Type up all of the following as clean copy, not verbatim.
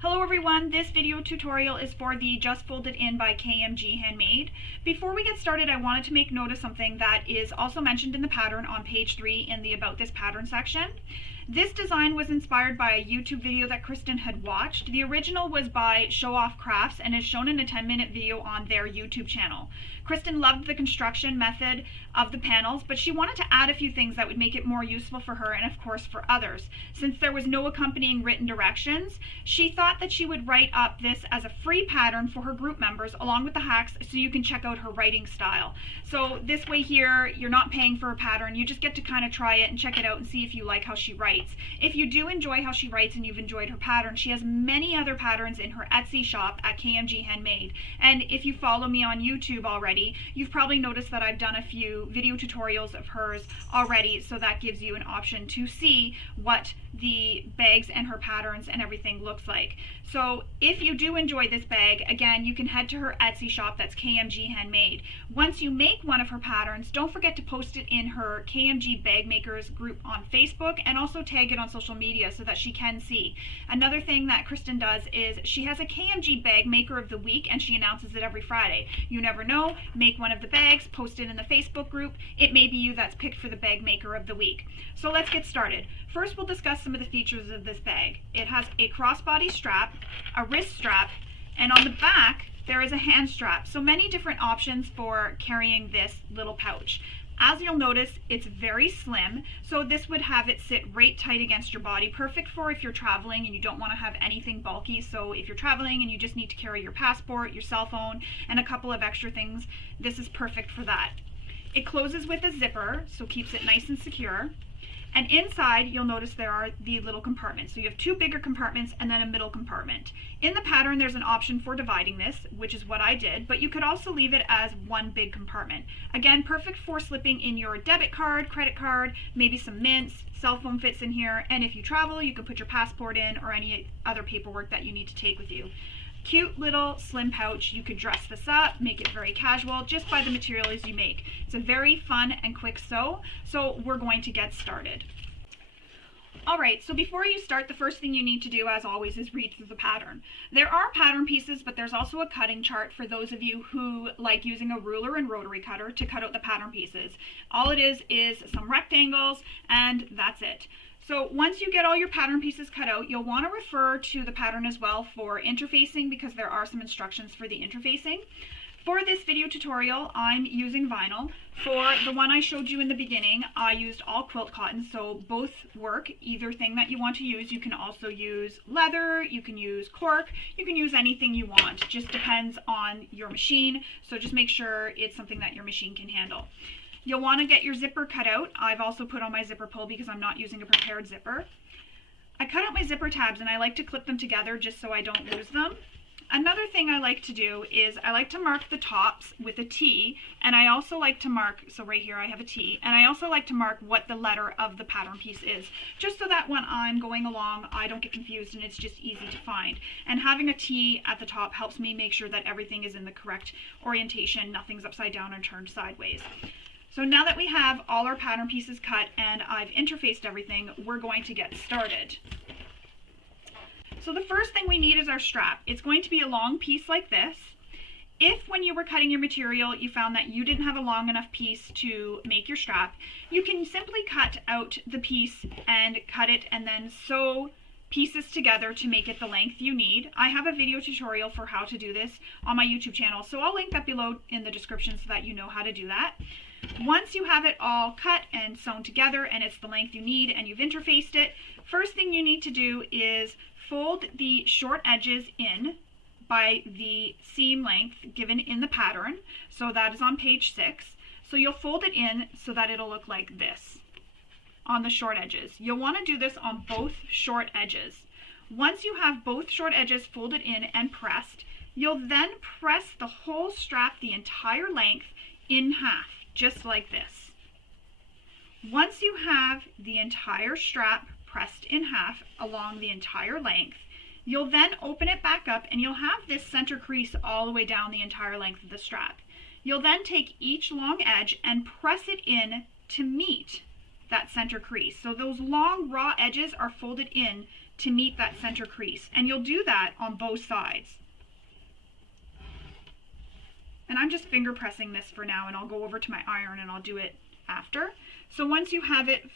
Hello everyone, this video tutorial is for the Just Folded In by KMGhandmade. Before we get started, I wanted to make note of something that is also mentioned in the pattern on page 3 in the About This Pattern section. This design was inspired by a YouTube video that Kristen had watched. The original was by Show Off Crafts and is shown in a 10-minute video on their YouTube channel. Kristen loved the construction method of the panels, but she wanted to add a few things that would make it more useful for her and of course for others. Since there was no accompanying written directions, she thought that she would write up this as a free pattern for her group members along with the hacks so you can check out her writing style. So this way here, you're not paying for a pattern, you just get to kind of try it and check it out and see if you like how she writes. If you do enjoy how she writes and you've enjoyed her pattern, she has many other patterns in her Etsy shop at KMGhandmade. And if you follow me on YouTube already, you've probably noticed that I've done a few video tutorials of hers already, so that gives you an option to see what the bags and her patterns and everything looks like. So if you do enjoy this bag, again, you can head to her Etsy shop, that's KMGhandmade. Once you make one of her patterns, don't forget to post it in her KMG Bag Makers group on Facebook and also tag it on social media so that she can see. Another thing that Kristen does is she has a KMG Bag Maker of the Week and she announces it every Friday. You never know, make one of the bags, post it in the Facebook group. It may be you that's picked for the Bag Maker of the Week. So let's get started. First, we'll discuss some of the features of this bag. It has a crossbody strap, a wrist strap, and on the back there is a hand strap. So many different options for carrying this little pouch. As you'll notice, it's very slim, so this would have it sit right tight against your body, perfect for if you're traveling and you don't want to have anything bulky. So if you're traveling and you just need to carry your passport, your cell phone, and a couple of extra things, this is perfect for that. It closes with a zipper, so keeps it nice and secure. And inside, you'll notice there are the little compartments. So you have two bigger compartments and then a middle compartment. In the pattern, there's an option for dividing this, which is what I did, but you could also leave it as one big compartment. Again, perfect for slipping in your debit card, credit card, maybe some mints, cell phone fits in here, and if you travel, you can put your passport in or any other paperwork that you need to take with you. Cute little slim pouch. You could dress this up, make it very casual just by the materials you make. It's a very fun and quick sew, so we're going to get started. Alright, so before you start, the first thing you need to do, as always, is read through the pattern. There are pattern pieces, but there's also a cutting chart for those of you who like using a ruler and rotary cutter to cut out the pattern pieces. All it is some rectangles, and that's it. So once you get all your pattern pieces cut out, you'll want to refer to the pattern as well for interfacing, because there are some instructions for the interfacing. For this video tutorial, I'm using vinyl. For the one I showed you in the beginning, I used all quilt cotton, so both work. Either thing that you want to use. You can also use leather, you can use cork, you can use anything you want. Just depends on your machine, so just make sure it's something that your machine can handle. You'll want to get your zipper cut out. I've also put on my zipper pull because I'm not using a prepared zipper. I cut out my zipper tabs and I like to clip them together just so I don't lose them. Another thing I like to do is I like to mark the tops with a T, and I also like to mark, so right here I have a T, and I also like to mark what the letter of the pattern piece is, just so that when I'm going along I don't get confused and it's just easy to find. And having a T at the top helps me make sure that everything is in the correct orientation, nothing's upside down or turned sideways. So now that we have all our pattern pieces cut and I've interfaced everything, we're going to get started. So the first thing we need is our strap. It's going to be a long piece like this. If when you were cutting your material you found that you didn't have a long enough piece to make your strap, you can simply cut out the piece and cut it and then sew pieces together to make it the length you need. I have a video tutorial for how to do this on my YouTube channel, so I'll link that below in the description so that you know how to do that. Once you have it all cut and sewn together and it's the length you need and you've interfaced it, first thing you need to do is fold the short edges in by the seam length given in the pattern. So that is on page 6. So you'll fold it in so that it'll look like this on the short edges. You'll want to do this on both short edges. Once you have both short edges folded in and pressed, you'll then press the whole strap the entire length in half, just like this. Once you have the entire strap pressed in half along the entire length, you'll then open it back up and you'll have this center crease all the way down the entire length of the strap. You'll then take each long edge and press it in to meet that center crease. So those long raw edges are folded in to meet that center crease. And you'll do that on both sides. And I'm just finger pressing this for now, and I'll go over to my iron and I'll do it after. So once you have it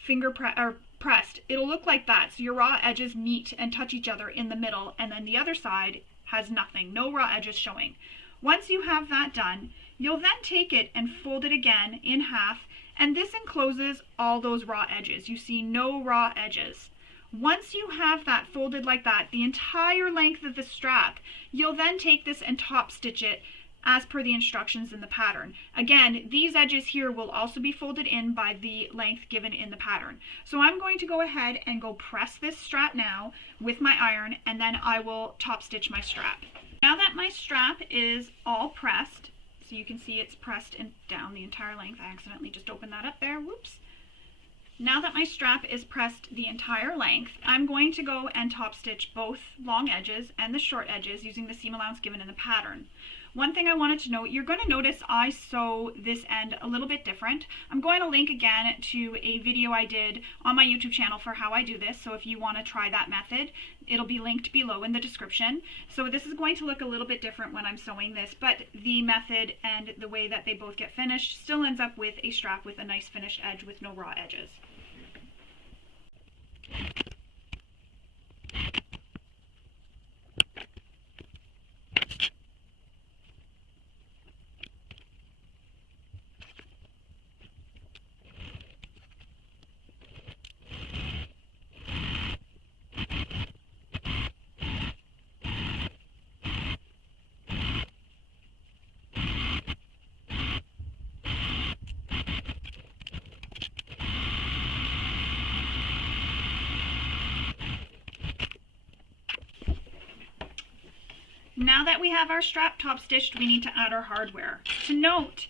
pressed, it'll look like that. So your raw edges meet and touch each other in the middle, and then the other side has nothing, no raw edges showing. Once you have that done, you'll then take it and fold it again in half, and this encloses all those raw edges. You see no raw edges. Once you have that folded like that, the entire length of the strap, you'll then take this and top stitch it as per the instructions in the pattern. Again, these edges here will also be folded in by the length given in the pattern. So I'm going to go ahead and go press this strap now with my iron, and then I will top stitch my strap. Now that my strap is all pressed, so you can see it's pressed and down the entire length. I accidentally just opened that up there, whoops. Now that my strap is pressed the entire length, I'm going to go and top stitch both long edges and the short edges using the seam allowance given in the pattern. One thing I wanted to note, you're going to notice I sew this end a little bit different. I'm going to link again to a video I did on my YouTube channel for how I do this, so if you want to try that method, it'll be linked below in the description. So this is going to look a little bit different when I'm sewing this, but the method and the way that they both get finished still ends up with a strap with a nice finished edge with no raw edges. Now that we have our strap top stitched, we need to add our hardware. To note,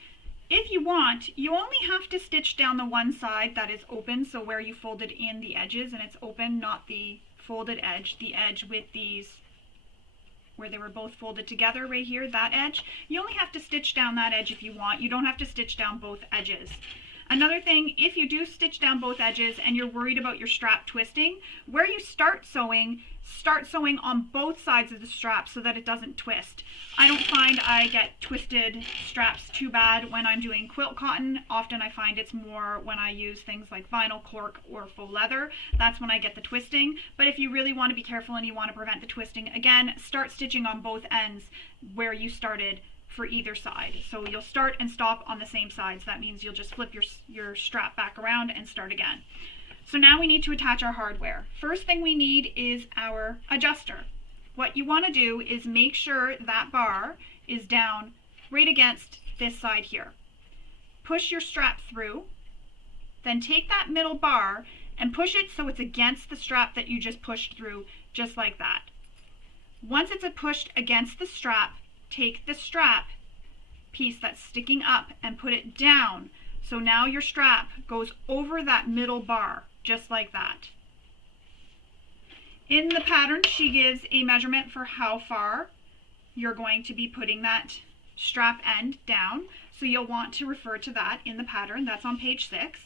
if you want, you only have to stitch down the one side that is open, so where you folded in the edges and it's open, not the folded edge, the edge with these, where they were both folded together right here, that edge. You only have to stitch down that edge if you want. You don't have to stitch down both edges. Another thing, if you do stitch down both edges and you're worried about your strap twisting, where you start sewing on both sides of the strap so that it doesn't twist. I don't find I get twisted straps too bad when I'm doing quilt cotton. Often I find it's more when I use things like vinyl, cork, or faux leather. That's when I get the twisting. But if you really want to be careful and you want to prevent the twisting, again, start stitching on both ends where you started for either side. So you'll start and stop on the same sides. That means you'll just flip your strap back around and start again. So now we need to attach our hardware. First thing we need is our adjuster. What you want to do is make sure that bar is down right against this side here. Push your strap through, then take that middle bar and push it so it's against the strap that you just pushed through, just like that. Once it's pushed against the strap, take the strap piece that's sticking up and put it down. So now your strap goes over that middle bar, just like that. In the pattern, she gives a measurement for how far you're going to be putting that strap end down. So you'll want to refer to that in the pattern. That's on page 6.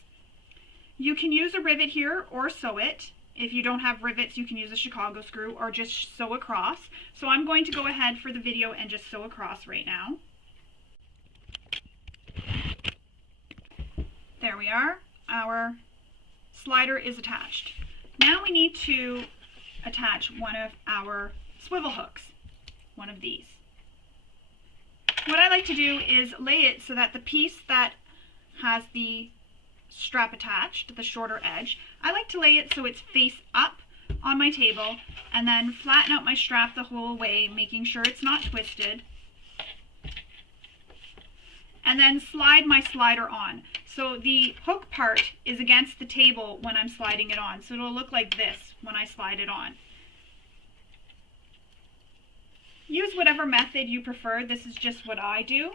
You can use a rivet here or sew it. If you don't have rivets, you can use a Chicago screw or just sew across. So I'm going to go ahead for the video and just sew across right now. There we are. Our slider is attached. Now we need to attach one of our swivel hooks, one of these. What I like to do is lay it so that the piece that has the strap attached, the shorter edge, I like to lay it so it's face up on my table and then flatten out my strap the whole way, making sure it's not twisted. And then slide my slider on. So the hook part is against the table when I'm sliding it on. So it'll look like this when I slide it on. Use whatever method you prefer. This is just what I do.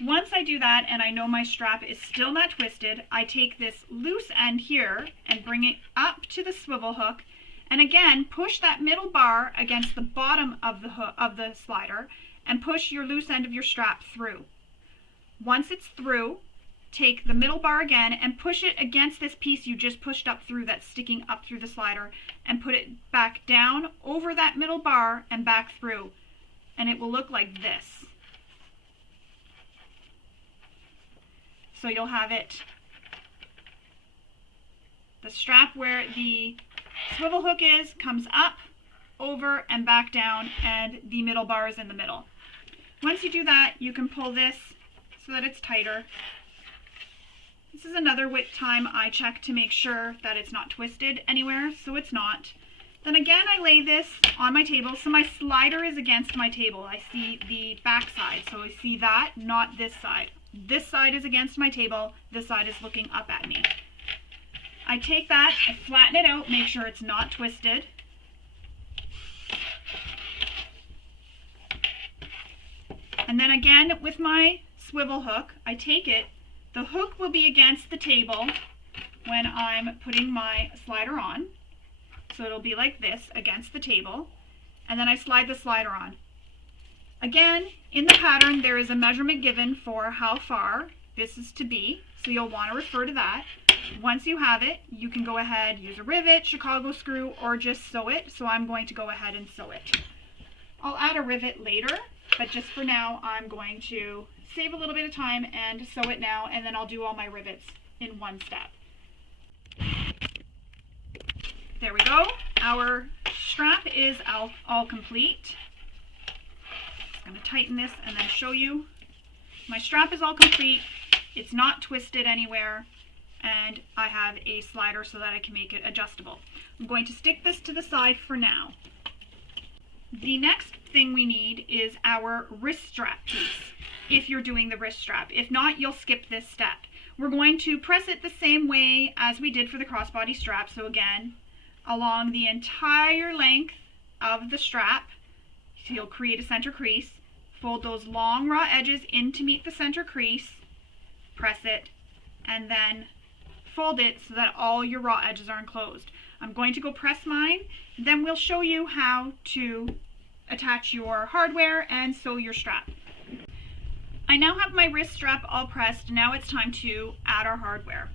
Once I do that and I know my strap is still not twisted, I take this loose end here and bring it up to the swivel hook, and again push that middle bar against the bottom of the slider and push your loose end of your strap through. Once it's through, take the middle bar again and push it against this piece you just pushed up through that's sticking up through the slider, and put it back down over that middle bar and back through, and it will look like this. So you'll have it, the strap where the swivel hook is comes up, over, and back down, and the middle bar is in the middle. Once you do that, you can pull this so that it's tighter. This is another time I check to make sure that it's not twisted anywhere, so it's not. Then again, I lay this on my table, so my slider is against my table. I see the back side, so I see that, not this side. This side is against my table, this side is looking up at me. I take that, I flatten it out, make sure it's not twisted. And then again, with my swivel hook, I take it. The hook will be against the table when I'm putting my slider on. So it'll be like this, against the table. And then I slide the slider on. Again, in the pattern, there is a measurement given for how far this is to be. So you'll want to refer to that. Once you have it, you can go ahead, use a rivet, Chicago screw, or just sew it. So I'm going to go ahead and sew it. I'll add a rivet later, but just for now, I'm going to save a little bit of time and sew it now, and then I'll do all my rivets in one step. There we go. Our strap is all complete. Just going to tighten this and then show you. My strap is all complete. It's not twisted anywhere, and I have a slider so that I can make it adjustable. I'm going to stick this to the side for now. The next thing we need is our wrist strap piece, if you're doing the wrist strap. If not, you'll skip this step. We're going to press it the same way as we did for the crossbody strap. So again, along the entire length of the strap, so you'll create a center crease, fold those long raw edges in to meet the center crease, press it, and then fold it so that all your raw edges are enclosed. I'm going to go press mine, then we'll show you how to attach your hardware and sew your strap. I now have my wrist strap all pressed. Now it's time to add our hardware.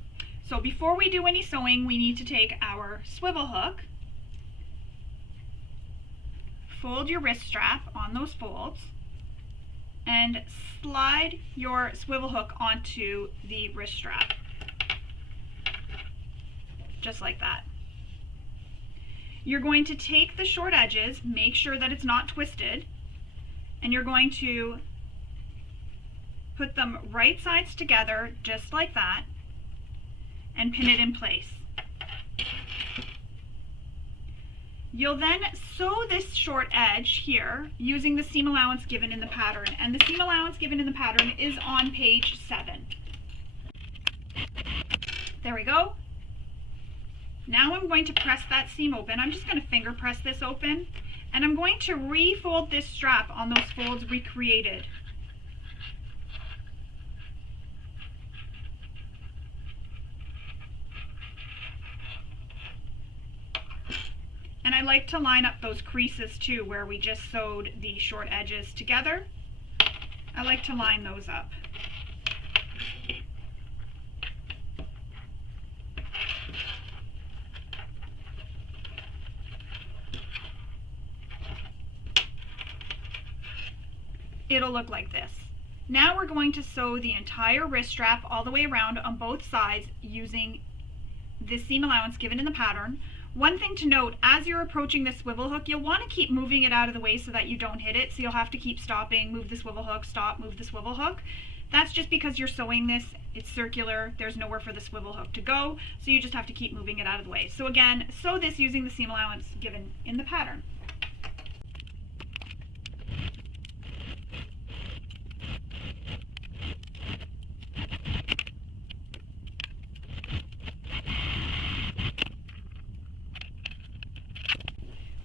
So before we do any sewing, we need to take our swivel hook, fold your wrist strap on those folds, and slide your swivel hook onto the wrist strap. Just like that. You're going to take the short edges, make sure that it's not twisted, and you're going to put them right sides together, just like that, and pin it in place. You'll then sew this short edge here using the seam allowance given in the pattern, and the seam allowance given in the pattern is on page 7. There we go. Now I'm going to press that seam open. I'm just going to finger press this open, and I'm going to refold this strap on those folds we created. And I like to line up those creases too, where we just sewed the short edges together. I like to line those up. It'll look like this. Now we're going to sew the entire wrist strap all the way around on both sides using the seam allowance given in the pattern. One thing to note, as you're approaching the swivel hook, you'll want to keep moving it out of the way so that you don't hit it. So you'll have to keep stopping, move the swivel hook, stop, move the swivel hook. That's just because you're sewing this, it's circular, there's nowhere for the swivel hook to go, so you just have to keep moving it out of the way. So again, sew this using the seam allowance given in the pattern.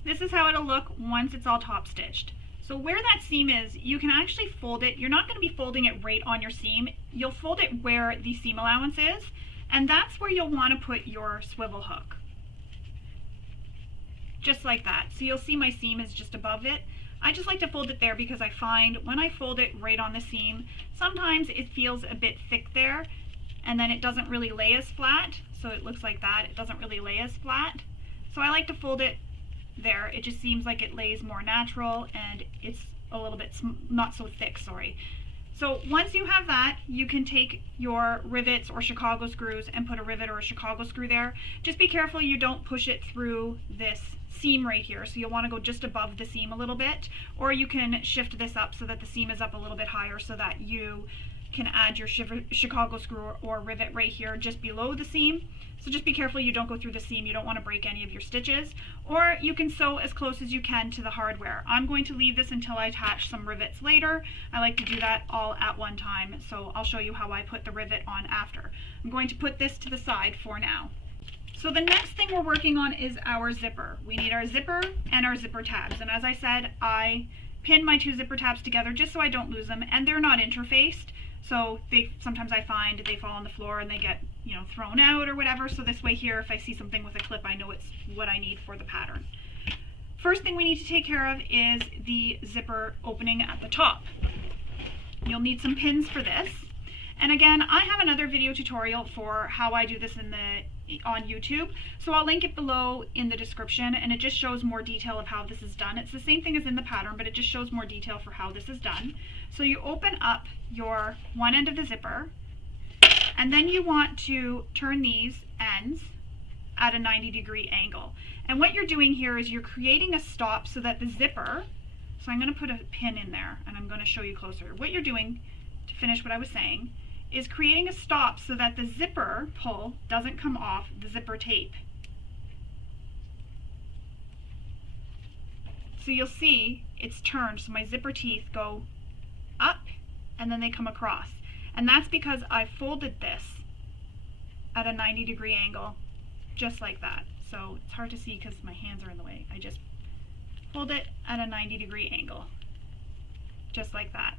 This is how it'll look once it's all top stitched. So where that seam is, you can actually fold it. You're not going to be folding it right on your seam. You'll fold it where the seam allowance is, and that's where you'll want to put your swivel hook. Just like that. So you'll see my seam is just above it. I just like to fold it there because I find when I fold it right on the seam, sometimes it feels a bit thick there. and then it doesn't really lay as flat, so it looks like that. It doesn't really lay as flat. So I like to fold it there. It just seems like it lays more natural and it's a little bit not so thick, sorry. So once you have that, you can take your rivets or Chicago screws and put a rivet or a Chicago screw there. Just be careful you don't push it through this seam right here. So you'll want to go just above the seam a little bit, or you can shift this up so that the seam is up a little bit higher so that you can add your Chicago screw or rivet right here just below the seam. So just be careful you don't go through the seam. You don't want to break any of your stitches. Or you can sew as close as you can to the hardware. I'm going to leave this until I attach some rivets later. I like to do that all at one time, so I'll show you how I put the rivet on after. I'm going to put this to the side for now. So the next thing we're working on is our zipper. We need our zipper and our zipper tabs. And as I said, I pin my two zipper tabs together just so I don't lose them, and they're not interfaced. So sometimes I find they fall on the floor and they get, thrown out or whatever. So this way here, if I see something with a clip, I know it's what I need for the pattern. First thing we need to take care of is the zipper opening at the top. You'll need some pins for this. And again, I have another video tutorial for how I do this on YouTube. So I'll link it below in the description, and it just shows more detail of how this is done. It's the same thing as in the pattern, but it just shows more detail for how this is done. So you open up your one end of the zipper, and then you want to turn these ends at a 90-degree angle. And what you're doing here is you're creating a stop so that the zipper, so I'm going to put a pin in there and I'm going to show you closer. What you're doing, to finish what I was saying, is creating a stop so that the zipper pull doesn't come off the zipper tape. So you'll see it's turned, so my zipper teeth go up and then they come across. And that's because I folded this at a 90-degree angle, just like that. So it's hard to see because my hands are in the way. I just fold it at a 90-degree angle, just like that.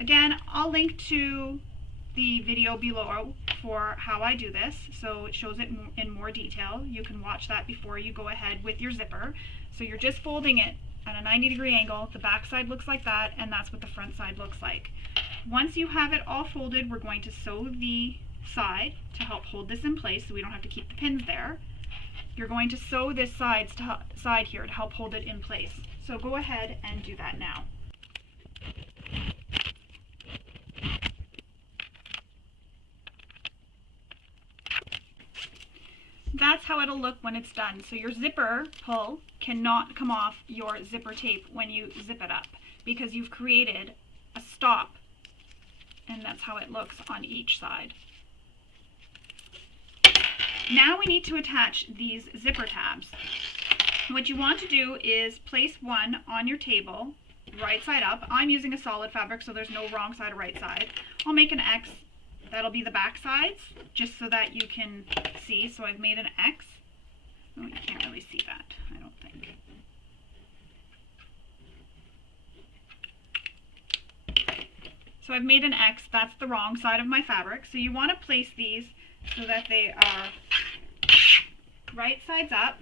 Again, I'll link to the video below for how I do this, so it shows it in more detail. You can watch that before you go ahead with your zipper. So you're just folding it at a 90-degree angle. The back side looks like that, and that's what the front side looks like. Once you have it all folded, we're going to sew the side to help hold this in place so we don't have to keep the pins there. You're going to sew this side here to help hold it in place. So go ahead and do that now. That's how it'll look when it's done. So your zipper pull cannot come off your zipper tape when you zip it up because you've created a stop, and that's how it looks on each side. Now we need to attach these zipper tabs. What you want to do is place one on your table, right side up. I'm using a solid fabric, so there's no wrong side or right side. I'll make an X. That'll be the back sides, just so that you can see. So I've made an X. Oh, you can't really see that, I don't think. So I've made an X. That's the wrong side of my fabric. So you want to place these so that they are right sides up.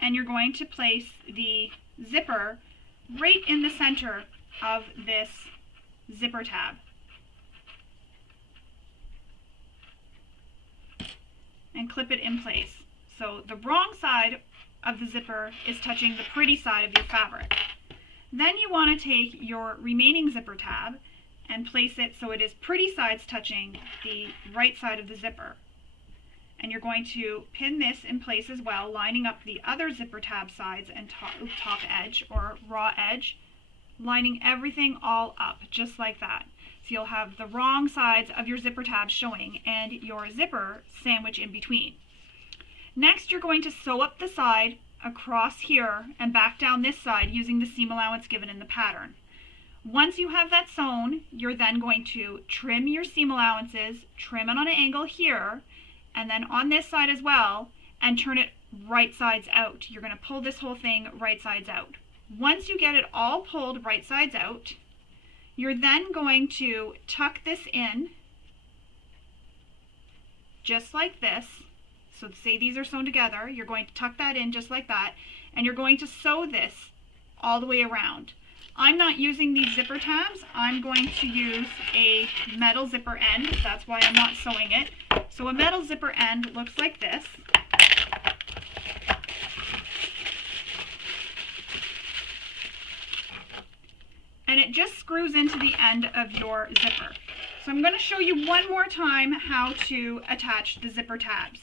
And you're going to place the zipper right in the center of this zipper tab. And clip it in place. So the wrong side of the zipper is touching the pretty side of your fabric. Then you want to take your remaining zipper tab and place it so it is pretty sides touching the right side of the zipper. And you're going to pin this in place as well, lining up the other zipper tab sides and top edge or raw edge, lining everything all up just like that. So you'll have the wrong sides of your zipper tabs showing and your zipper sandwich in between. Next, you're going to sew up the side across here and back down this side using the seam allowance given in the pattern. Once you have that sewn, you're then going to trim your seam allowances, trim it on an angle here, and then on this side as well, and turn it right sides out. You're going to pull this whole thing right sides out. Once you get it all pulled right sides out, you're then going to tuck this in just like this. So say these are sewn together, you're going to tuck that in just like that, and you're going to sew this all the way around. I'm not using these zipper tabs. I'm going to use a metal zipper end. That's why I'm not sewing it. So a metal zipper end looks like this. And it just screws into the end of your zipper. So I'm going to show you one more time how to attach the zipper tabs.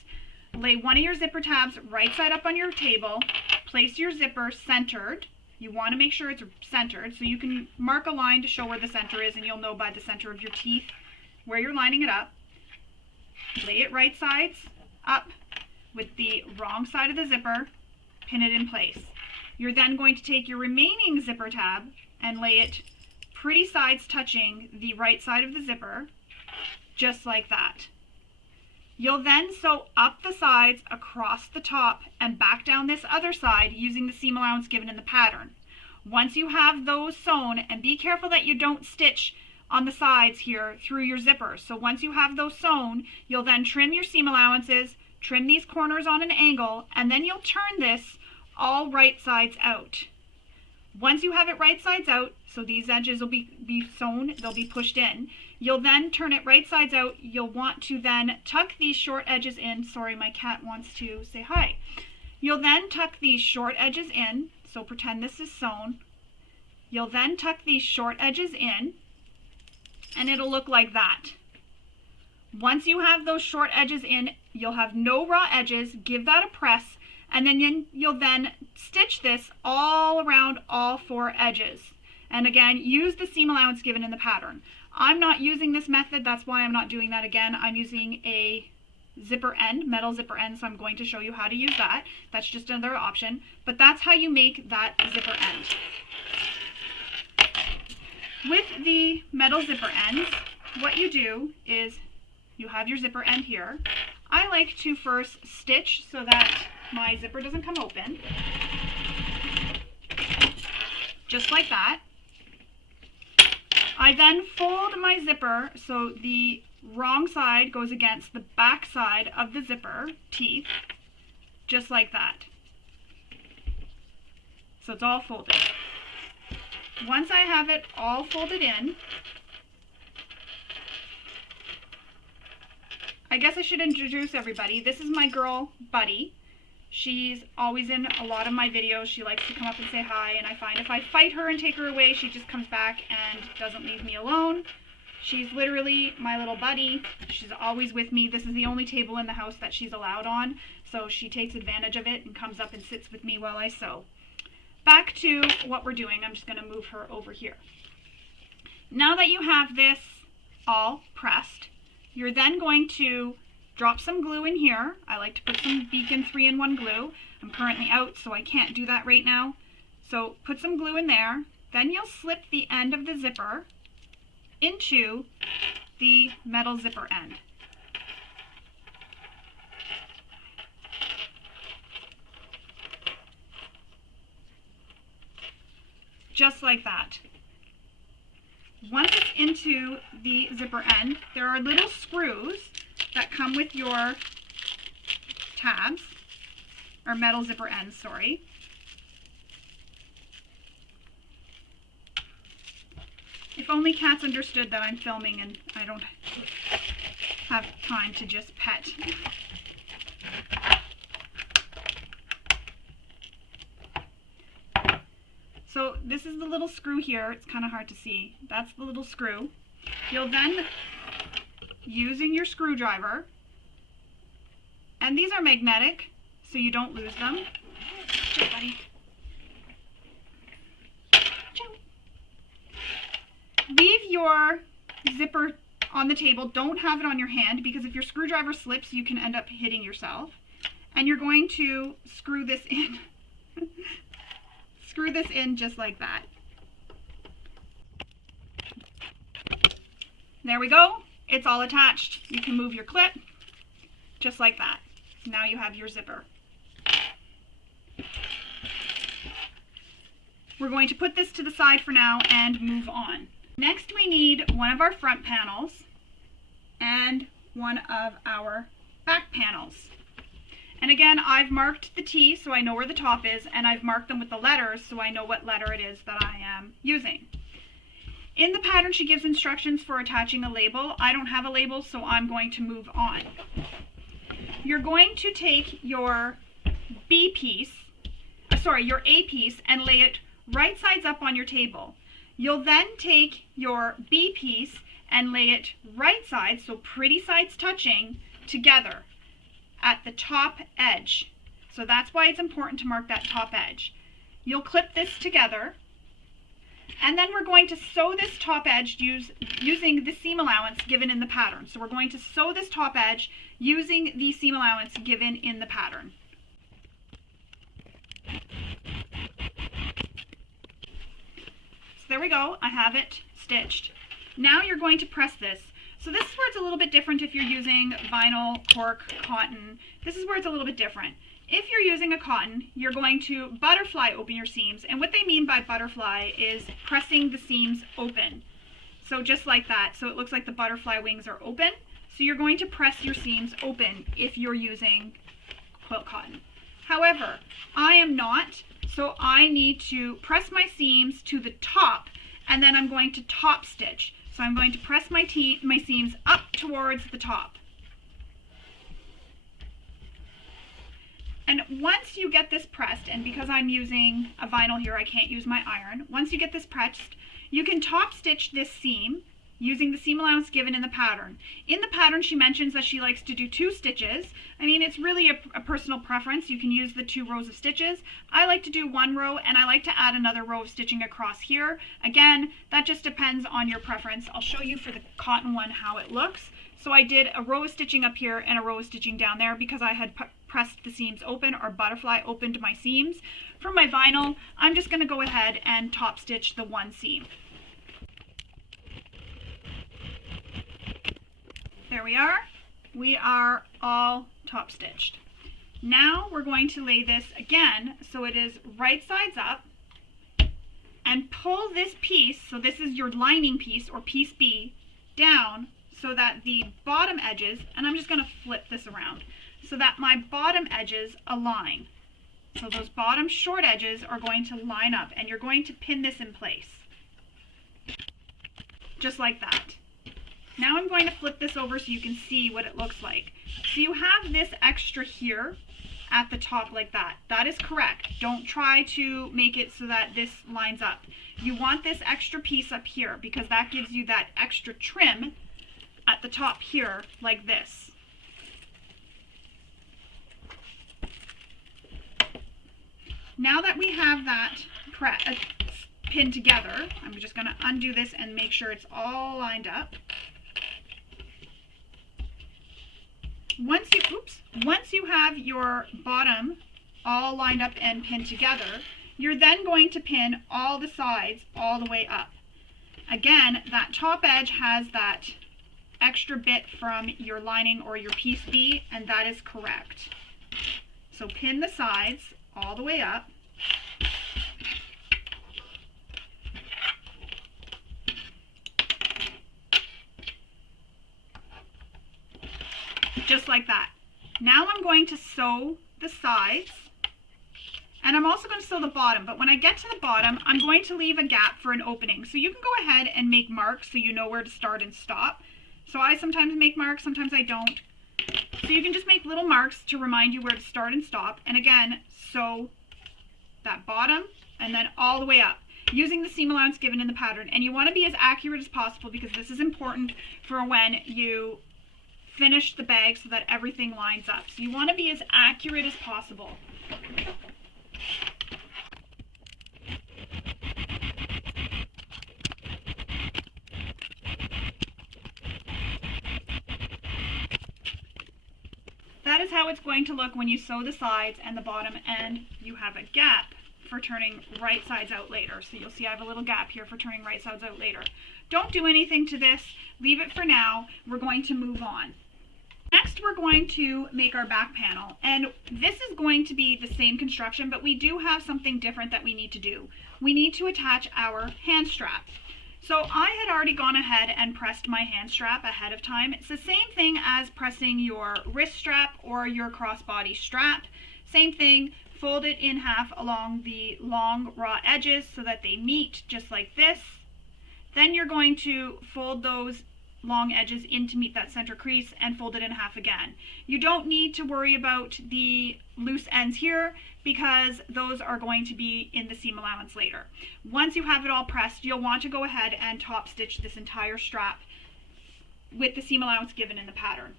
Lay one of your zipper tabs right side up on your table. Place your zipper centered. You want to make sure it's centered, so you can mark a line to show where the center is, and you'll know by the center of your teeth where you're lining it up. Lay it right sides up with the wrong side of the zipper, pin it in place. You're then going to take your remaining zipper tab and lay it pretty sides touching the right side of the zipper, just like that. You'll then sew up the sides across the top and back down this other side using the seam allowance given in the pattern. Once you have those sewn, and be careful that you don't stitch on the sides here through your zipper. So once you have those sewn, you'll then trim your seam allowances, trim these corners on an angle, and then you'll turn this all right sides out. Once you have it right sides out, so these edges will be sewn, they'll be pushed in, you'll then turn it right sides out. You'll want to then tuck these short edges in. Sorry, my cat wants to say hi. You'll then tuck these short edges in, so pretend this is sewn. You'll then tuck these short edges in, and it'll look like that. Once you have those short edges in, you'll have no raw edges. Give that a press, and then you'll then stitch this all around all four edges. And again, use the seam allowance given in the pattern. I'm not using this method, that's why I'm not doing that again. I'm using a zipper end, metal zipper end, so I'm going to show you how to use that. That's just another option, but that's how you make that zipper end. With the metal zipper ends, what you do is you have your zipper end here. I like to first stitch so that my zipper doesn't come open, just like that. I then fold my zipper so the wrong side goes against the back side of the zipper teeth, just like that. So it's all folded. Once I have it all folded in, I guess I should introduce everybody. This is my girl, Buddy. She's always in a lot of my videos. She likes to come up and say hi, and I find if I fight her and take her away, she just comes back and doesn't leave me alone. She's literally my little buddy. She's always with me. This is the only table in the house that she's allowed on, so she takes advantage of it and comes up and sits with me while I sew. Back to what we're doing. I'm just going to move her over here. Now that you have this all pressed, you're then going to drop some glue in here. I like to put some Beacon 3-in-1 glue. I'm currently out, so I can't do that right now. So put some glue in there. Then you'll slip the end of the zipper into the metal zipper end. Just like that. Once it's into the zipper end, there are little screws that come with your tabs, or metal zipper ends, sorry. If only cats understood that I'm filming and I don't have time to just pet. So this is the little screw here. It's kind of hard to see. That's the little screw. You'll then, using your screwdriver, and these are magnetic, so you don't lose them. Joe, buddy. Joe. Leave your zipper on the table. Don't have it on your hand, because if your screwdriver slips, you can end up hitting yourself. And you're going to screw this in. Screw this in just like that. There we go. It's all attached. You can move your clip just like that. Now you have your zipper. We're going to put this to the side for now and move on. Next we need one of our front panels and one of our back panels. And again, I've marked the T so I know where the top is, and I've marked them with the letters so I know what letter it is that I am using. In the pattern, she gives instructions for attaching a label. I don't have a label, so I'm going to move on. You're going to take your B piece, your A piece, and lay it right sides up on your table. You'll then take your B piece and lay it right sides, so pretty sides touching, together at the top edge. So that's why it's important to mark that top edge. You'll clip this together, and then we're going to sew this top edge using the seam allowance given in the pattern. So we're going to sew this top edge using the seam allowance given in the pattern. So there we go, I have it stitched. Now you're going to press this. So this is where it's a little bit different if you're using vinyl, cork, cotton. This is where it's a little bit different. If you're using a cotton, you're going to butterfly open your seams. And what they mean by butterfly is pressing the seams open. So just like that. So it looks like the butterfly wings are open. So you're going to press your seams open if you're using quilt cotton. However, I am not. So I need to press my seams to the top, and then I'm going to top stitch. So I'm going to press my seams up towards the top. And once you get this pressed, and because I'm using a vinyl here, I can't use my iron. Once you get this pressed, you can top stitch this seam using the seam allowance given in the pattern. In the pattern, she mentions that she likes to do 2 stitches. I mean, it's really a personal preference. You can use the 2 rows of stitches. I like to do 1 row, and I like to add another row of stitching across here. Again, that just depends on your preference. I'll show you for the cotton one how it looks. So I did a row of stitching up here and a row of stitching down there because I had pressed the seams open, or butterfly opened my seams. For my vinyl, I'm just going to go ahead and top stitch the 1 seam. There we are. We are all top stitched. Now we're going to lay this again so it is right sides up, and pull this piece, so this is your lining piece or piece B, down so that the bottom edges, and I'm just going to flip this around, so that my bottom edges align. So those bottom short edges are going to line up, and you're going to pin this in place. Just like that. Now I'm going to flip this over so you can see what it looks like. So you have this extra here at the top like that. That is correct. Don't try to make it so that this lines up. You want this extra piece up here because that gives you that extra trim at the top here like this. Now that we have that pinned together, I'm just going to undo this and make sure it's all lined up. Once you have your bottom all lined up and pinned together, you're then going to pin all the sides all the way up. Again, that top edge has that extra bit from your lining or your piece B, and that is correct. So pin the sides all the way up. Just like that. Now I'm going to sew the sides, and I'm also going to sew the bottom, but when I get to the bottom, I'm going to leave a gap for an opening. So you can go ahead and make marks so you know where to start and stop. So I sometimes make marks, sometimes I don't. So you can just make little marks to remind you where to start and stop, and again, sew that bottom and then all the way up using the seam allowance given in the pattern. And you want to be as accurate as possible because this is important for when you finish the bag so that everything lines up. So you want to be as accurate as possible. That is how it's going to look when you sew the sides and the bottom, and you have a gap for turning right sides out later. So you'll see I have a little gap here for turning right sides out later. Don't do anything to this. Leave it for now. We're going to move on. Next, we're going to make our back panel, and this is going to be the same construction, but we do have something different that we need to do. We need to attach our hand strap. So I had already gone ahead and pressed my hand strap ahead of time. It's the same thing as pressing your wrist strap or your crossbody strap. Same thing, fold it in half along the long raw edges so that they meet just like this. Then you're going to fold those long edges in to meet that center crease and fold it in half again. You don't need to worry about the loose ends here because those are going to be in the seam allowance later. Once you have it all pressed, you'll want to go ahead and top stitch this entire strap with the seam allowance given in the pattern.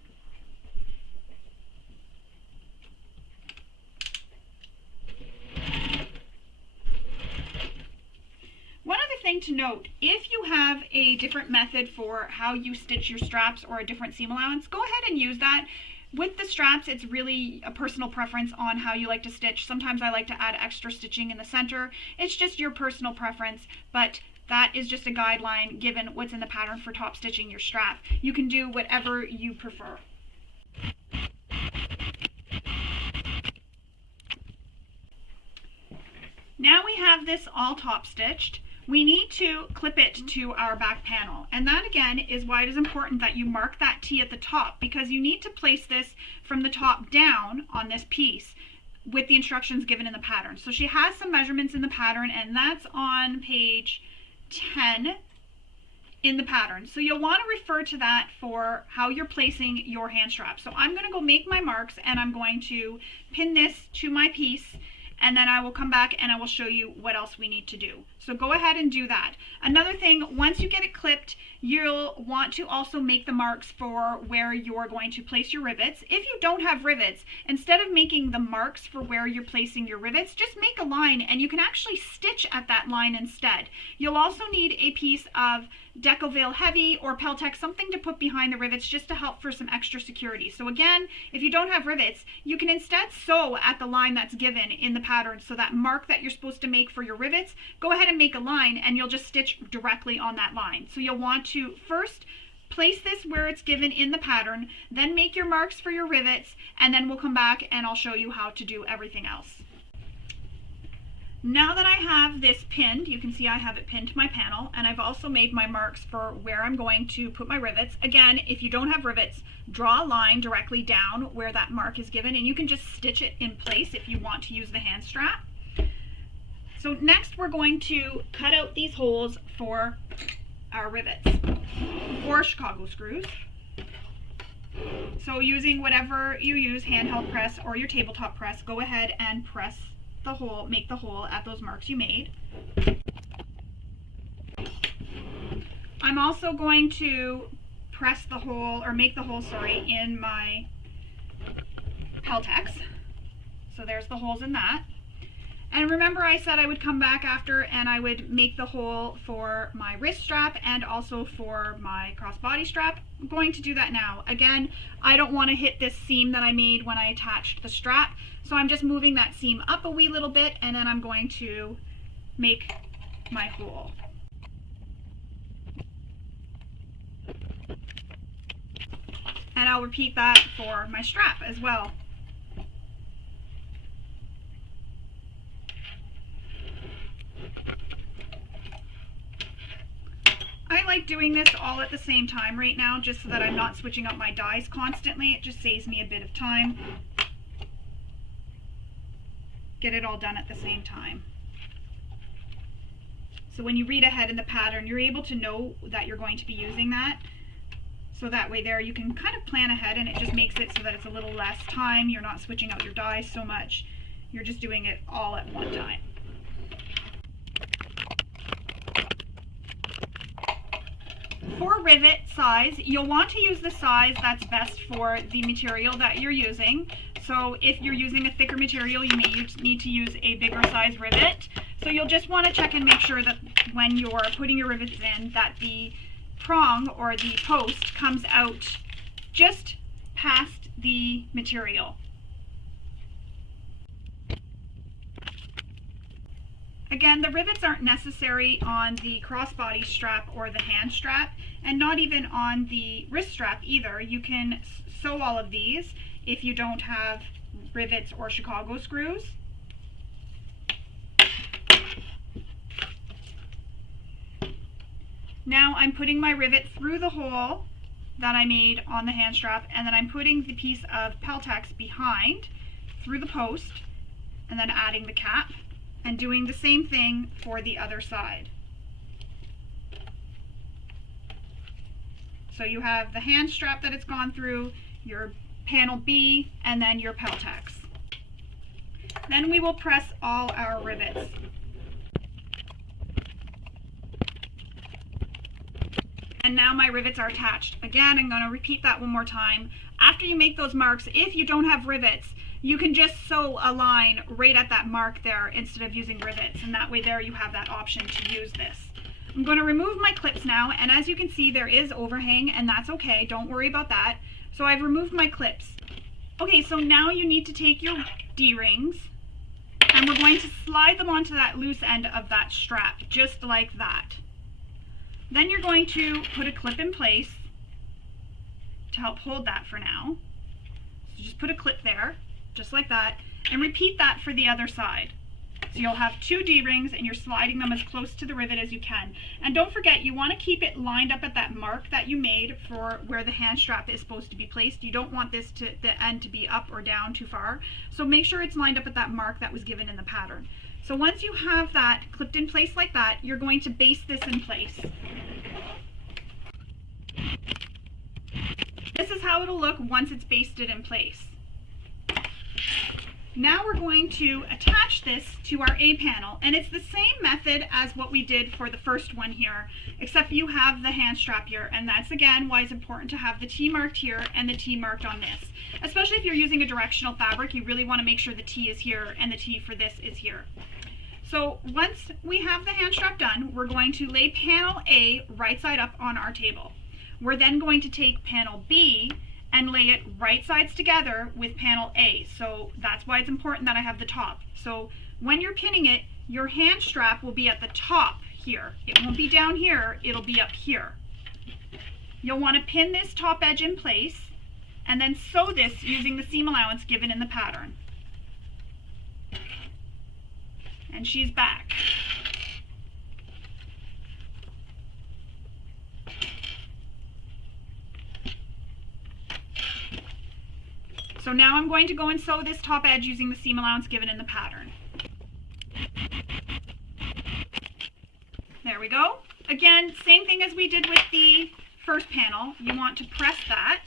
One other thing to note, if you have a different method for how you stitch your straps or a different seam allowance, go ahead and use that. With the straps, it's really a personal preference on how you like to stitch. Sometimes I like to add extra stitching in the center. It's just your personal preference, but that is just a guideline given what's in the pattern for top stitching your strap. You can do whatever you prefer. Now we have this all top stitched. We need to clip it to our back panel, and that again is why it is important that you mark that T at the top, because you need to place this from the top down on this piece with the instructions given in the pattern. So she has some measurements in the pattern, and that's on page 10 in the pattern. So you'll want to refer to that for how you're placing your hand strap. So I'm going to go make my marks, and I'm going to pin this to my piece, and then I will come back and I will show you what else we need to do. So go ahead and do that. Another thing, once you get it clipped, you'll want to also make the marks for where you're going to place your rivets. If you don't have rivets, instead of making the marks for where you're placing your rivets, just make a line and you can actually stitch at that line instead. You'll also need a piece of Decovale Heavy or Peltex, something to put behind the rivets just to help for some extra security. So again, if you don't have rivets, you can instead sew at the line that's given in the pattern. So that mark that you're supposed to make for your rivets, go ahead and make a line and you'll just stitch directly on that line. So you'll want to first place this where it's given in the pattern, then make your marks for your rivets, and then we'll come back and I'll show you how to do everything else. Now that I have this pinned, you can see I have it pinned to my panel, and I've also made my marks for where I'm going to put my rivets. Again, if you don't have rivets, draw a line directly down where that mark is given, and you can just stitch it in place if you want to use the hand strap. So next we're going to cut out these holes for our rivets or Chicago screws. So using whatever you use, handheld press or your tabletop press, go ahead and press the hole, make the hole at those marks you made. I'm also going to press the hole, or make the hole, sorry, in my Peltex. So there's the holes in that. And remember I said I would come back after and I would make the hole for my wrist strap and also for my crossbody strap. I'm going to do that now. Again, I don't want to hit this seam that I made when I attached the strap, so I'm just moving that seam up a wee little bit and then I'm going to make my hole. And I'll repeat that for my strap as well. I like doing this all at the same time right now, just so that I'm not switching up my dies constantly. It just saves me a bit of time. Get it all done at the same time. So when you read ahead in the pattern, you're able to know that you're going to be using that. So that way there you can kind of plan ahead, and it just makes it so that it's a little less time. You're not switching out your dies so much. You're just doing it all at one time. For rivet size, you'll want to use the size that's best for the material that you're using. So if you're using a thicker material, you may need to use a bigger size rivet. So you'll just want to check and make sure that when you're putting your rivets in, that the prong or the post comes out just past the material. Again, the rivets aren't necessary on the crossbody strap or the hand strap, and not even on the wrist strap either. You can sew all of these if you don't have rivets or Chicago screws. Now I'm putting my rivet through the hole that I made on the hand strap, and then I'm putting the piece of Peltex behind through the post, and then adding the cap, and doing the same thing for the other side. So you have the hand strap that it's gone through, your panel B, and then your Peltex. Then we will press all our rivets. And now my rivets are attached. Again, I'm going to repeat that one more time. After you make those marks, if you don't have rivets, you can just sew a line right at that mark there instead of using rivets. And that way there you have that option to use this. I'm going to remove my clips now, and as you can see there is overhang, and that's okay, don't worry about that. So I've removed my clips. Okay, so now you need to take your D-rings, and we're going to slide them onto that loose end of that strap, just like that. Then you're going to put a clip in place to help hold that for now. So just put a clip there, just like that, and repeat that for the other side. So you'll have 2 D-rings and you're sliding them as close to the rivet as you can. And don't forget, you want to keep it lined up at that mark that you made for where the hand strap is supposed to be placed. You don't want this to the end to be up or down too far. So make sure it's lined up at that mark that was given in the pattern. So once you have that clipped in place like that, you're going to baste this in place. This is how it'll look once it's basted in place. Now we're going to attach this to our A panel, and it's the same method as what we did for the first one here, except you have the hand strap here, and that's again why it's important to have the T marked here and the T marked on this. Especially if you're using a directional fabric, you really want to make sure the T is here and the T for this is here. So once we have the hand strap done, we're going to lay panel A right side up on our table. We're then going to take panel B and lay it right sides together with panel A. So that's why it's important that I have the top. So when you're pinning it, your hand strap will be at the top here. It won't be down here, it'll be up here. You'll want to pin this top edge in place and then sew this using the seam allowance given in the pattern. And she's back. So now I'm going to go and sew this top edge using the seam allowance given in the pattern. There we go. Again, same thing as we did with the first panel. You want to press that.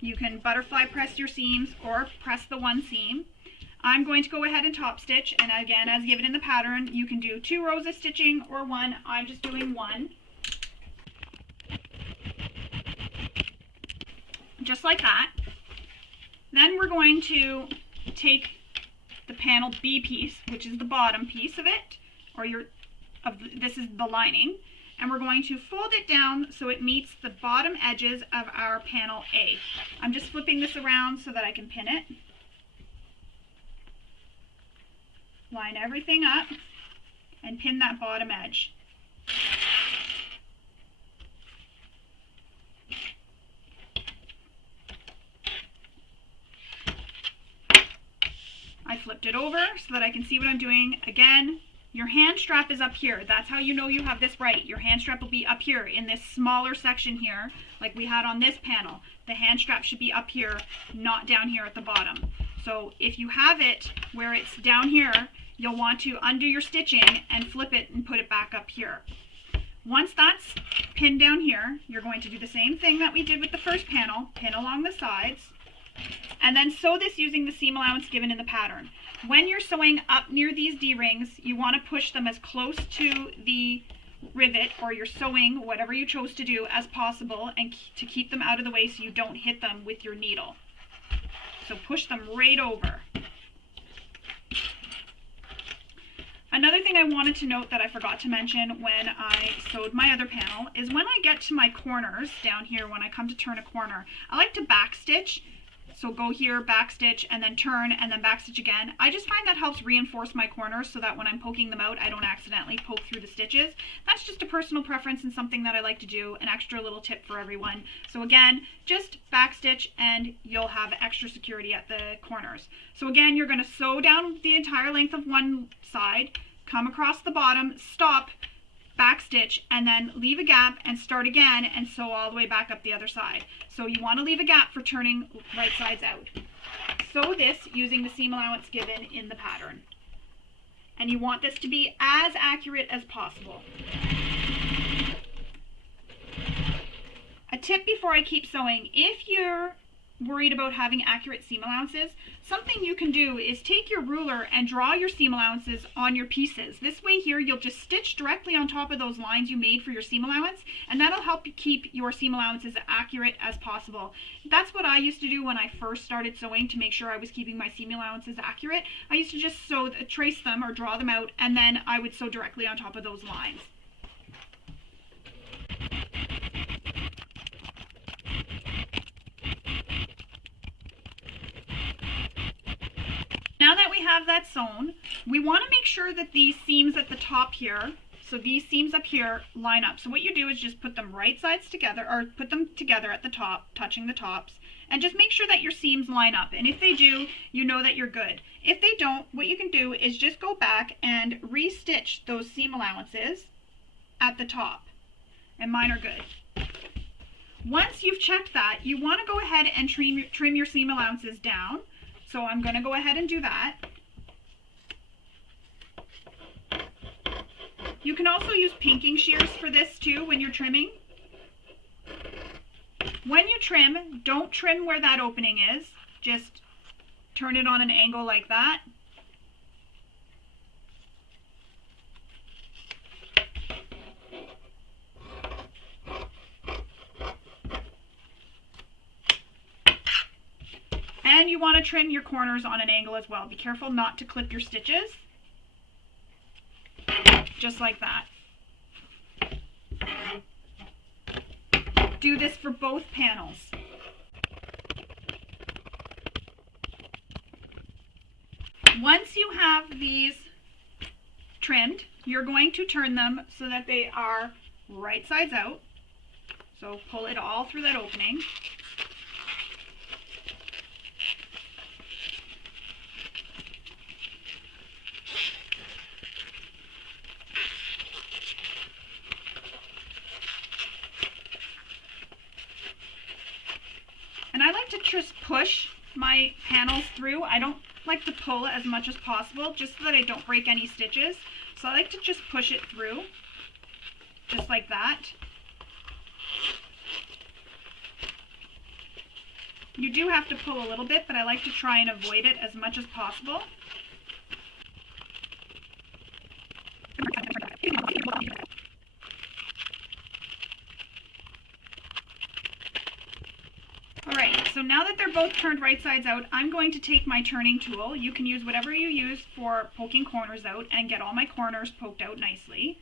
You can butterfly press your seams or press the one seam. I'm going to go ahead and top stitch, and again, as given in the pattern, you can do 2 rows of stitching or 1. I'm just doing 1. Just like that. Then we're going to take the panel B piece, which is the bottom piece of it, or this is the lining, and we're going to fold it down so it meets the bottom edges of our panel A. I'm just flipping this around so that I can pin it. Line everything up and pin that bottom edge. I flipped it over so that I can see what I'm doing. Again, your hand strap is up here. That's how you know you have this right. Your hand strap will be up here in this smaller section here, like we had on this panel. The hand strap should be up here, not down here at the bottom. So if you have it where it's down here, you'll want to undo your stitching and flip it and put it back up here. Once that's pinned down here, you're going to do the same thing that we did with the first panel, pin along the sides, and then sew this using the seam allowance given in the pattern. When you're sewing up near these D-rings, you want to push them as close to the rivet, or you're sewing, whatever you chose to do, as possible, and to keep them out of the way so you don't hit them with your needle. So push them right over. Another thing I wanted to note that I forgot to mention when I sewed my other panel is when I get to my corners down here, when I come to turn a corner, I like to back stitch. So go here, back stitch, and then turn, and then back stitch again. I just find that helps reinforce my corners so that when I'm poking them out, I don't accidentally poke through the stitches. That's just a personal preference and something that I like to do, an extra little tip for everyone. So again, just back stitch and you'll have extra security at the corners. So again, you're going to sew down the entire length of one side, come across the bottom, stop, back stitch, and then leave a gap and start again and sew all the way back up the other side. So you want to leave a gap for turning right sides out. Sew this using the seam allowance given in the pattern. And you want this to be as accurate as possible. A tip before I keep sewing, if you're worried about having accurate seam allowances, something you can do is take your ruler and draw your seam allowances on your pieces. This way here, you'll just stitch directly on top of those lines you made for your seam allowance, and that'll help you keep your seam allowances as accurate as possible. That's what I used to do when I first started sewing to make sure I was keeping my seam allowances accurate. I used to just trace them or draw them out, and then I would sew directly on top of those lines. Now that we have that sewn, we want to make sure that these seams at the top here, so these seams up here, line up. So what you do is just put them right sides together, or put them together at the top, touching the tops, and just make sure that your seams line up. And if they do, you know that you're good. If they don't, what you can do is just go back and re-stitch those seam allowances at the top. And mine are good. Once you've checked that, you want to go ahead and trim your seam allowances down. So I'm going to go ahead and do that. You can also use pinking shears for this too when you're trimming. When you trim, don't trim where that opening is. Just turn it on an angle like that. And you want to trim your corners on an angle as well. Be careful not to clip your stitches. Just like that. Do this for both panels. Once you have these trimmed, you're going to turn them so that they are right sides out. So pull it all through that opening. And I like to just push my panels through. I don't like to pull as much as possible, just so that I don't break any stitches. So I like to just push it through, just like that. You do have to pull a little bit, but I like to try and avoid it as much as possible. Alright, so now that they're both turned right sides out, I'm going to take my turning tool. You can use whatever you use for poking corners out, and get all my corners poked out nicely.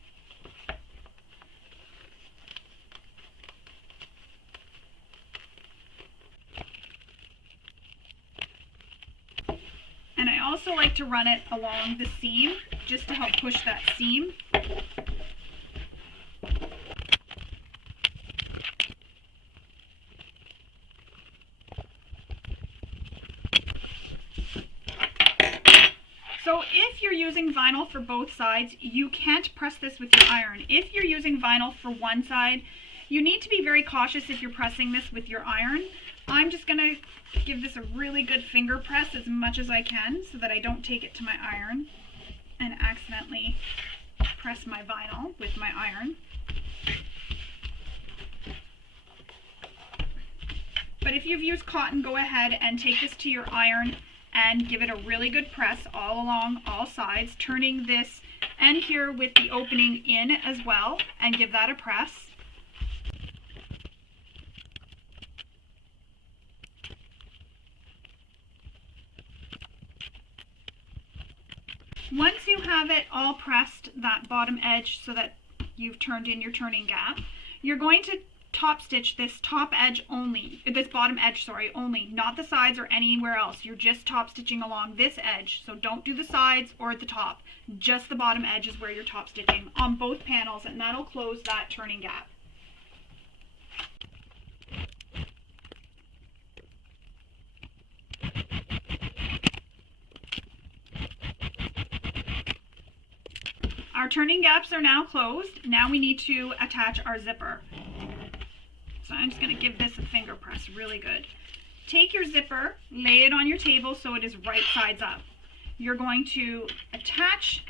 And I also like to run it along the seam, just to help push that seam. So if you're using vinyl for both sides, you can't press this with your iron. If you're using vinyl for one side, you need to be very cautious if you're pressing this with your iron. I'm just going to give this a really good finger press as much as I can so that I don't take it to my iron and accidentally press my vinyl with my iron. But if you've used cotton, go ahead and take this to your iron and give it a really good press all along all sides, turning this end here with the opening in as well, and give that a press. Once you have it all pressed, that bottom edge, so that you've turned in your turning gap, you're going to top stitch this top edge only, this bottom edge, sorry, only, not the sides or anywhere else. You're just top stitching along this edge, so don't do the sides or the top. Just the bottom edge is where you're top stitching on both panels, and that'll close that turning gap. Our turning gaps are now closed. Now we need to attach our zipper. So I'm just going to give this a finger press really good. Take your zipper, lay it on your table so it is right sides up. You're going to attach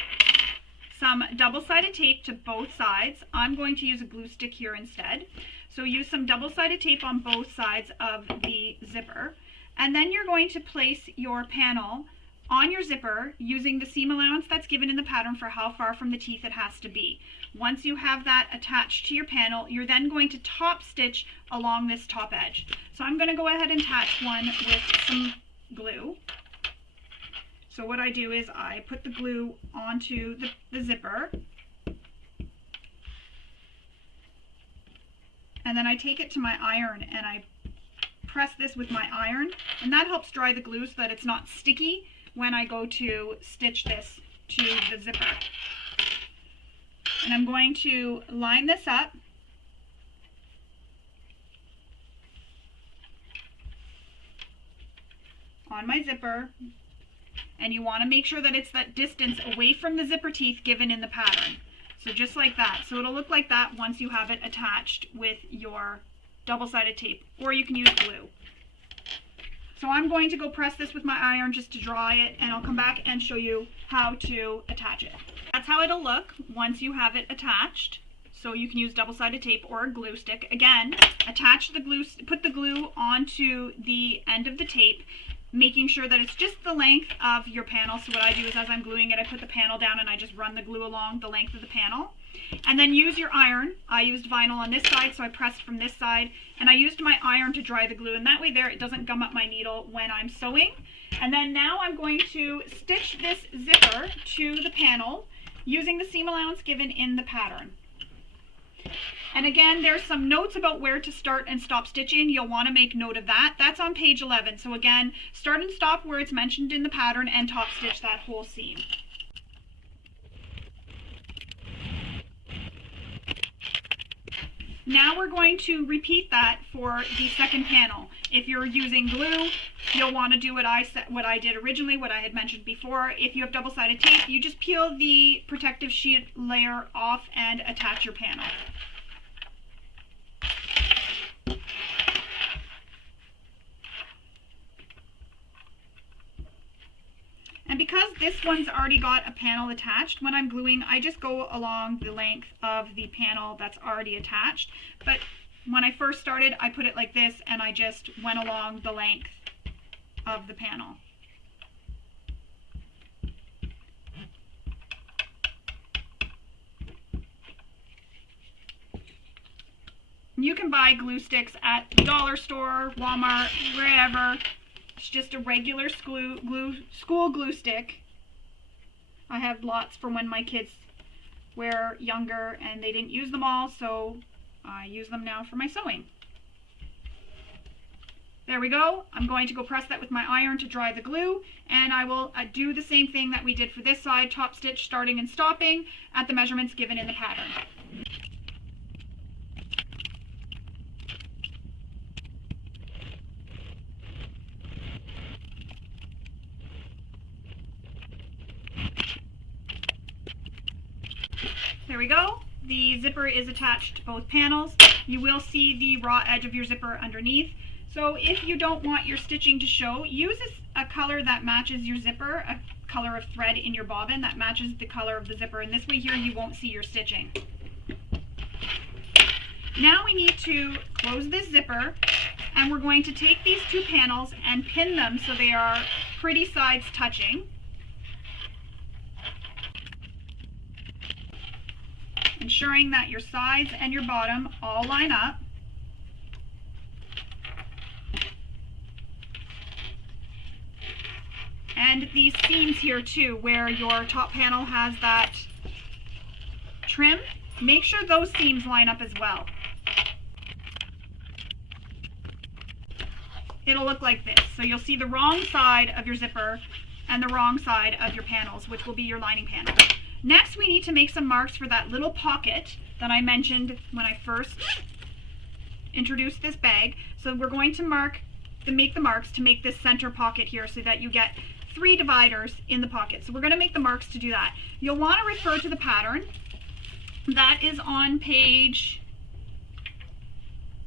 some double-sided tape to both sides. I'm going to use a glue stick here instead. So use some double-sided tape on both sides of the zipper. And then you're going to place your panel on your zipper using the seam allowance that's given in the pattern for how far from the teeth it has to be. Once you have that attached to your panel, you're then going to top stitch along this top edge. So I'm going to go ahead and attach one with some glue. So what I do is I put the glue onto the zipper, and then I take it to my iron and I press this with my iron, and that helps dry the glue so that it's not sticky when I go to stitch this to the zipper. And I'm going to line this up on my zipper, and you want to make sure that it's that distance away from the zipper teeth given in the pattern. So just like that. So it'll look like that once you have it attached with your double-sided tape, or you can use glue. So I'm going to go press this with my iron just to dry it, and I'll come back and show you how to attach it. That's how it'll look once you have it attached. So you can use double-sided tape or a glue stick. Again, attach the glue, put the glue onto the end of the tape, making sure that it's just the length of your panel. So what I do is as I'm gluing it, I put the panel down and I just run the glue along the length of the panel. And then use your iron. I used vinyl on this side, so I pressed from this side, and I used my iron to dry the glue, and that way there it doesn't gum up my needle when I'm sewing. And then now I'm going to stitch this zipper to the panel using the seam allowance given in the pattern. And again, there's some notes about where to start and stop stitching. You'll want to make note of that. That's on page 11. So again, start and stop where it's mentioned in the pattern and top stitch that whole seam. Now we're going to repeat that for the second panel. If you're using glue, you'll want to do what I did originally, what I had mentioned before. If you have double-sided tape, you just peel the protective sheet layer off and attach your panel. And because this one's already got a panel attached, when I'm gluing, I just go along the length of the panel that's already attached. But when I first started, I put it like this, and I just went along the length of the panel. You can buy glue sticks at the dollar store, Walmart, wherever. It's just a regular school glue stick. I have lots from when my kids were younger and they didn't use them all, so I use them now for my sewing. There we go. I'm going to go press that with my iron to dry the glue, and I will do the same thing that we did for this side, top stitch starting and stopping at the measurements given in the pattern. There we go. The zipper is attached to both panels. You will see the raw edge of your zipper underneath. So if you don't want your stitching to show, use a color that matches your zipper, a color of thread in your bobbin that matches the color of the zipper, and this way here you won't see your stitching. Now we need to close this zipper, and we're going to take these two panels and pin them so they are pretty sides touching. Ensuring that your sides and your bottom all line up. And these seams here too, where your top panel has that trim, make sure those seams line up as well. It'll look like this. So you'll see the wrong side of your zipper and the wrong side of your panels, which will be your lining panel. Next, we need to make some marks for that little pocket that I mentioned when I first introduced this bag. So we're going to make the marks to make this center pocket here so that you get 3 dividers in the pocket. So we're going to make the marks to do that. You'll want to refer to the pattern. That is on page,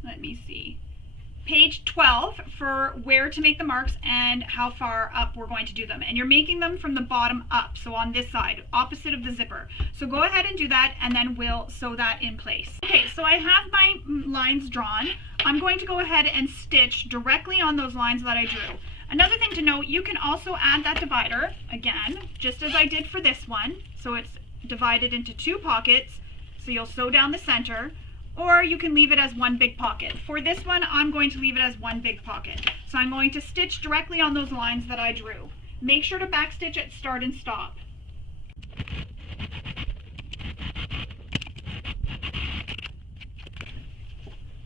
let me see, page 12 for where to make the marks and how far up we're going to do them. And you're making them from the bottom up, so on this side, opposite of the zipper. So go ahead and do that, and then we'll sew that in place. Okay, so I have my lines drawn. I'm going to go ahead and stitch directly on those lines that I drew. Another thing to note, you can also add that divider, again, just as I did for this one. So it's divided into 2 pockets, so you'll sew down the center, or you can leave it as one big pocket. For this one, I'm going to leave it as one big pocket. So I'm going to stitch directly on those lines that I drew. Make sure to backstitch at start and stop.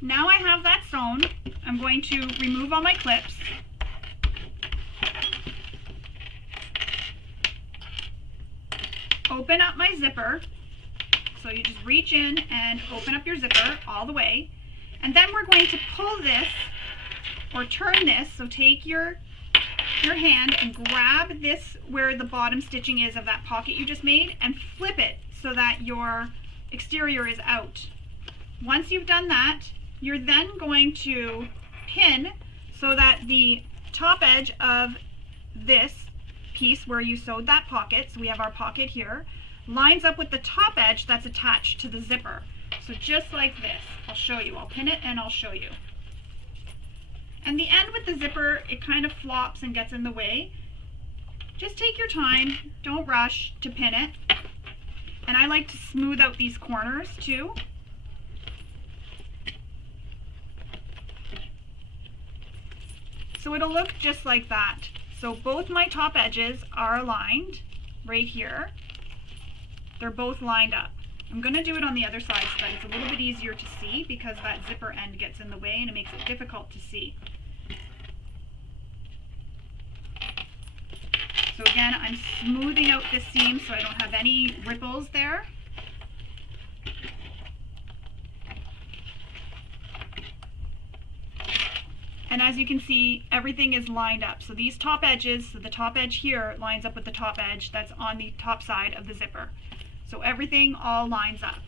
Now I have that sewn, I'm going to remove all my clips. Open up my zipper. So you just reach in and open up your zipper all the way. And then we're going to pull this or turn this. So take your hand and grab this where the bottom stitching is of that pocket you just made and flip it so that your exterior is out. Once you've done that, you're then going to pin so that the top edge of this piece where you sewed that pocket, so we have our pocket here, lines up with the top edge that's attached to the zipper. So just like this. I'll show you. I'll pin it and I'll show you. And the end with the zipper, it kind of flops and gets in the way. Just take your time. Don't rush to pin it. And I like to smooth out these corners too. So it'll look just like that. So both my top edges are aligned right here. They're both lined up. I'm going to do it on the other side so that it's a little bit easier to see because that zipper end gets in the way and it makes it difficult to see. So again, I'm smoothing out this seam so I don't have any ripples there. And as you can see, everything is lined up. So these top edges, so the top edge here lines up with the top edge that's on the top side of the zipper. So everything all lines up.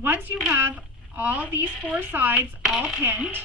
Once you have all these 4 sides all pinned,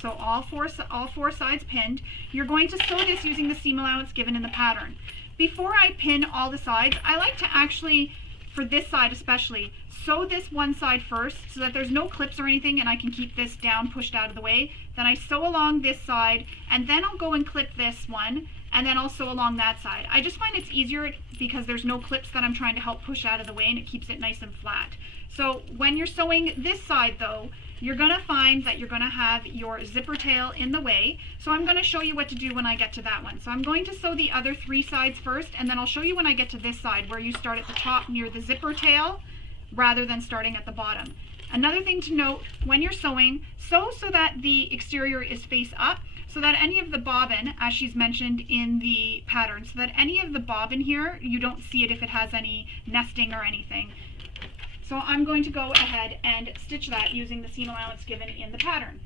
so all four sides pinned, you're going to sew this using the seam allowance given in the pattern. Before I pin all the sides, I like to actually, for this side especially, sew this one side first so that there's no clips or anything and I can keep this down pushed out of the way. Then I sew along this side and then I'll go and clip this one and then I'll sew along that side. I just find it's easier because there's no clips that I'm trying to help push out of the way and it keeps it nice and flat. So when you're sewing this side though, you're going to find that you're going to have your zipper tail in the way. So I'm going to show you what to do when I get to that one. So I'm going to sew the other 3 sides first and then I'll show you when I get to this side where you start at the top near the zipper tail rather than starting at the bottom. Another thing to note, when you're sewing, sew so that the exterior is face up, so that any of the bobbin, as she's mentioned in the pattern, so that any of the bobbin here, you don't see it if it has any nesting or anything. So I'm going to go ahead and stitch that using the seam allowance given in the pattern.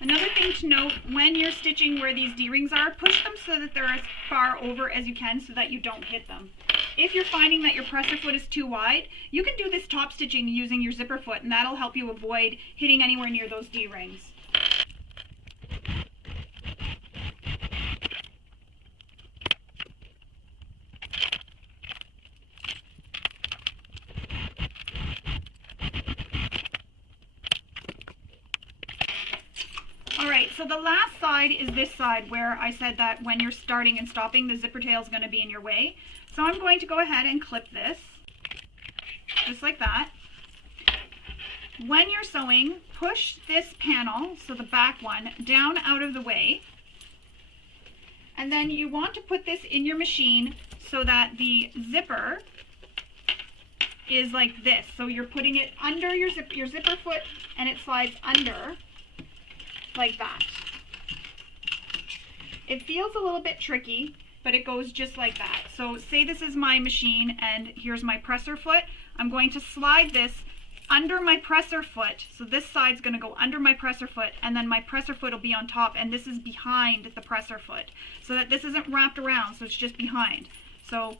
Another thing to note, when you're stitching where these D-rings are, push them so that they're as far over as you can so that you don't hit them. If you're finding that your presser foot is too wide, you can do this top stitching using your zipper foot and that'll help you avoid hitting anywhere near those D-rings. Alright, so the last side is this side where I said that when you're starting and stopping, the zipper tail is going to be in your way. So I'm going to go ahead and clip this, just like that. When you're sewing, push this panel, so the back one, down out of the way. And then you want to put this in your machine so that the zipper is like this. So you're putting it under your zipper foot and it slides under like that. It feels a little bit tricky. but it goes just like that. So say this is my machine and here's my presser foot. I'm going to slide this under my presser foot. So this side's going to go under my presser foot, and then my presser foot will be on top, and this is behind the presser foot, so that this isn't wrapped around, so it's just behind. So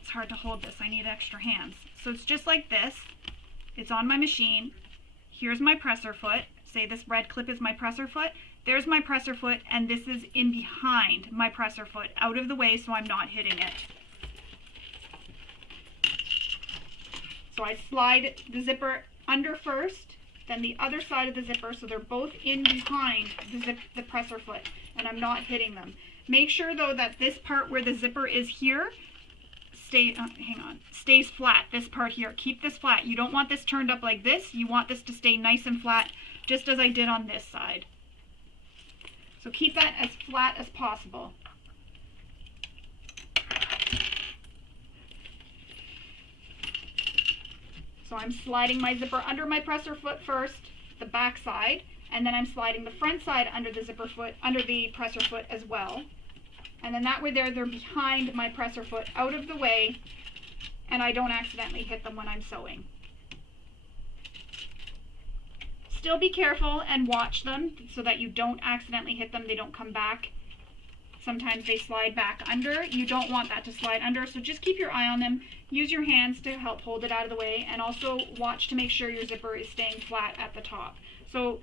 it's hard to hold this, I need extra hands. So it's just like this. It's on my machine. Here's my presser foot. Say this red clip is my presser foot. There's my presser foot, and this is in behind my presser foot, out of the way so I'm not hitting it. So I slide the zipper under first, then the other side of the zipper, so they're both in behind the presser foot, and I'm not hitting them. Make sure though that this part where the zipper is here stays flat, this part here. Keep this flat. You don't want this turned up like this. You want this to stay nice and flat, just as I did on this side. So keep that as flat as possible. So I'm sliding my zipper under my presser foot first, the back side, and then I'm sliding the front side under the zipper foot, under the presser foot as well. And then that way they're behind my presser foot, out of the way, and I don't accidentally hit them when I'm sewing. Still be careful and watch them so that you don't accidentally hit them, they don't come back. Sometimes they slide back under. You don't want that to slide under, so just keep your eye on them. Use your hands to help hold it out of the way, and also watch to make sure your zipper is staying flat at the top. So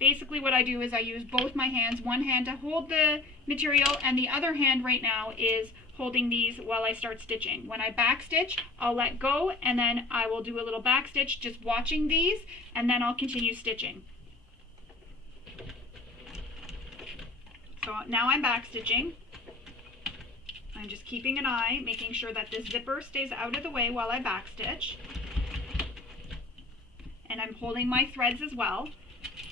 basically what I do is I use both my hands, one hand to hold the material, and the other hand right now is holding these while I start stitching. When I back stitch, I'll let go, and then I will do a little back stitch, just watching these, and then I'll continue stitching. So now I'm back stitching. I'm just keeping an eye, making sure that this zipper stays out of the way while I back stitch. And I'm holding my threads as well.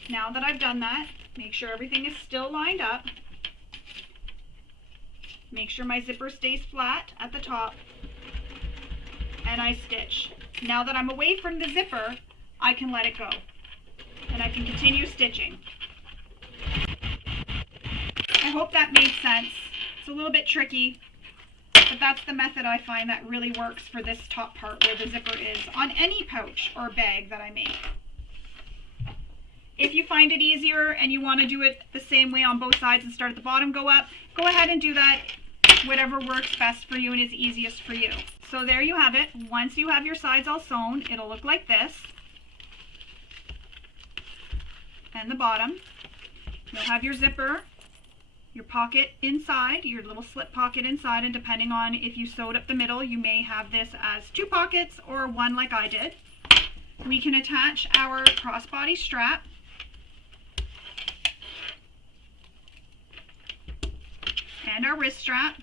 Now that I've done that, make sure everything is still lined up. Make sure my zipper stays flat at the top. And I stitch. Now that I'm away from the zipper, I can let it go. And I can continue stitching. I hope that made sense. It's a little bit tricky, but that's the method I find that really works for this top part where the zipper is on any pouch or bag that I make. If you find it easier and you want to do it the same way on both sides and start at the bottom, go up, go ahead and do that. Whatever works best for you and is easiest for you. So there you have it. Once you have your sides all sewn, it'll look like this. And the bottom. You'll have your zipper, your pocket inside, your little slip pocket inside, and depending on if you sewed up the middle, you may have this as 2 pockets or 1 like I did. We can attach our crossbody strap. And our wrist strap.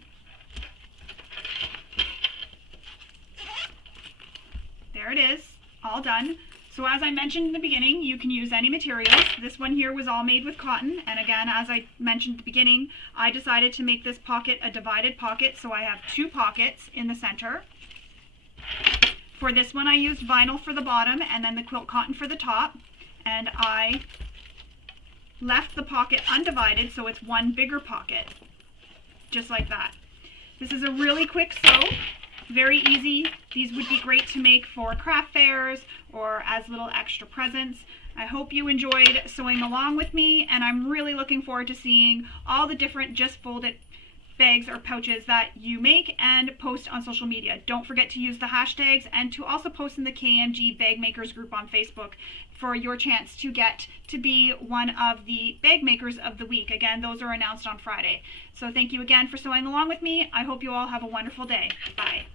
There it is, all done. So as I mentioned in the beginning, you can use any materials. This one here was all made with cotton, and again, as I mentioned at the beginning, I decided to make this pocket a divided pocket, so I have 2 pockets in the center. For this one I used vinyl for the bottom and then the quilt cotton for the top, and I left the pocket undivided so it's one bigger pocket, just like that. This is a really quick sew. Very easy. These would be great to make for craft fairs or as little extra presents. I hope you enjoyed sewing along with me, and I'm really looking forward to seeing all the different just folded bags or pouches that you make and post on social media. Don't forget to use the hashtags and to also post in the KMG Bag Makers group on Facebook for your chance to get to be one of the bag makers of the week. Again, those are announced on Friday. So thank you again for sewing along with me. I hope you all have a wonderful day. Bye.